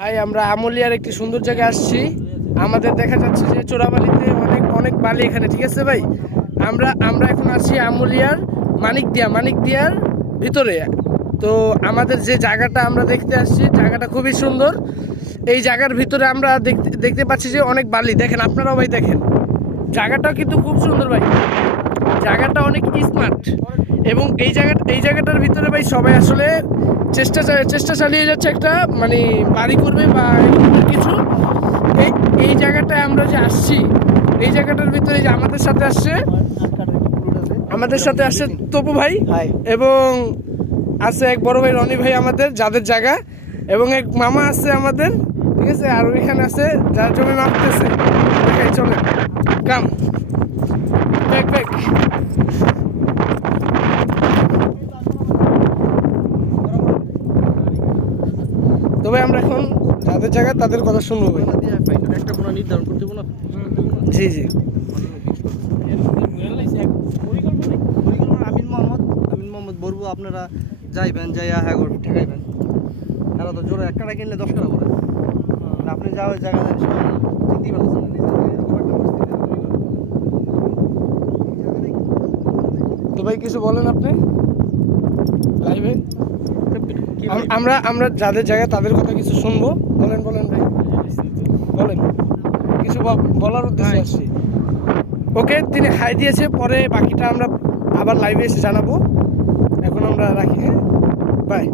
ভাই আমরা আমুলিয়ার একটি সুন্দর জায়গায় আসছি। আমাদের দেখা যাচ্ছে যে চোরাবালিতে অনেক অনেক বালি এখানে, ঠিক আছে ভাই। আমরা আমরা এখন আছি আমুলিয়ার মানিকদিয়ার ভিতরে। তো আমাদের যে জায়গাটা আমরা দেখতে আসছি, জায়গাটা খুবই সুন্দর। এই জায়গার ভিতরে আমরা দেখতে দেখতে পাচ্ছি যে অনেক বালি, দেখেন আপনারাও ভাই দেখেন। জায়গাটাও কিন্তু খুব সুন্দর ভাই, জায়গাটা অনেক স্মার্ট। এবং এই জায়গাটার ভিতরে ভাই সবাই আসলে চেষ্টা চালিয়ে যাচ্ছে একটা মানে বাড়ি করবে বা এরকম কিছু। এই এই জায়গাটায় আমরা যে আসছি, এই জায়গাটার ভিতরে যে আমাদের সাথে আসছে তপু ভাই, এবং আছে এক বড় ভাই রনি ভাই আমাদের, যাদের জায়গা, এবং এক মামা আছে আমাদের, ঠিক আছে। আর ওইখানে আছে যার জমি মাপতেছে। চলে কাম ব্যাক ব্যাক। তবে আমরা এখন যাদের জায়গা তাদের কথা শুনবো ভাই। একটা কোনো নির্ধারণ করতে না। জি জি। আমিন মোহাম্মদ বলবো, আপনারা যাইবেন, যাইয়া হ্যাঁ ঠেকাইবেন। এরা তো জোরে 1 কাটা কিনলে 10 কাটা করে। আপনি যাওয়ার জায়গা চিনতেই পারছেন না। তো ভাই কিছু বলেন আপনি লাইভে। আমরা আমরা যাদের জায়গায় তাদের কথা কিছু শুনবো। বলেন বলেন ভাই, বলেন কিছু বলার উদ্দেশ্যে আসছি। ওকে, তিনি হাই দিয়েছে, পরে বাকিটা আমরা আবার লাইভে এসে জানাবো। এখন আমরা রাখি, হ্যাঁ, বাই।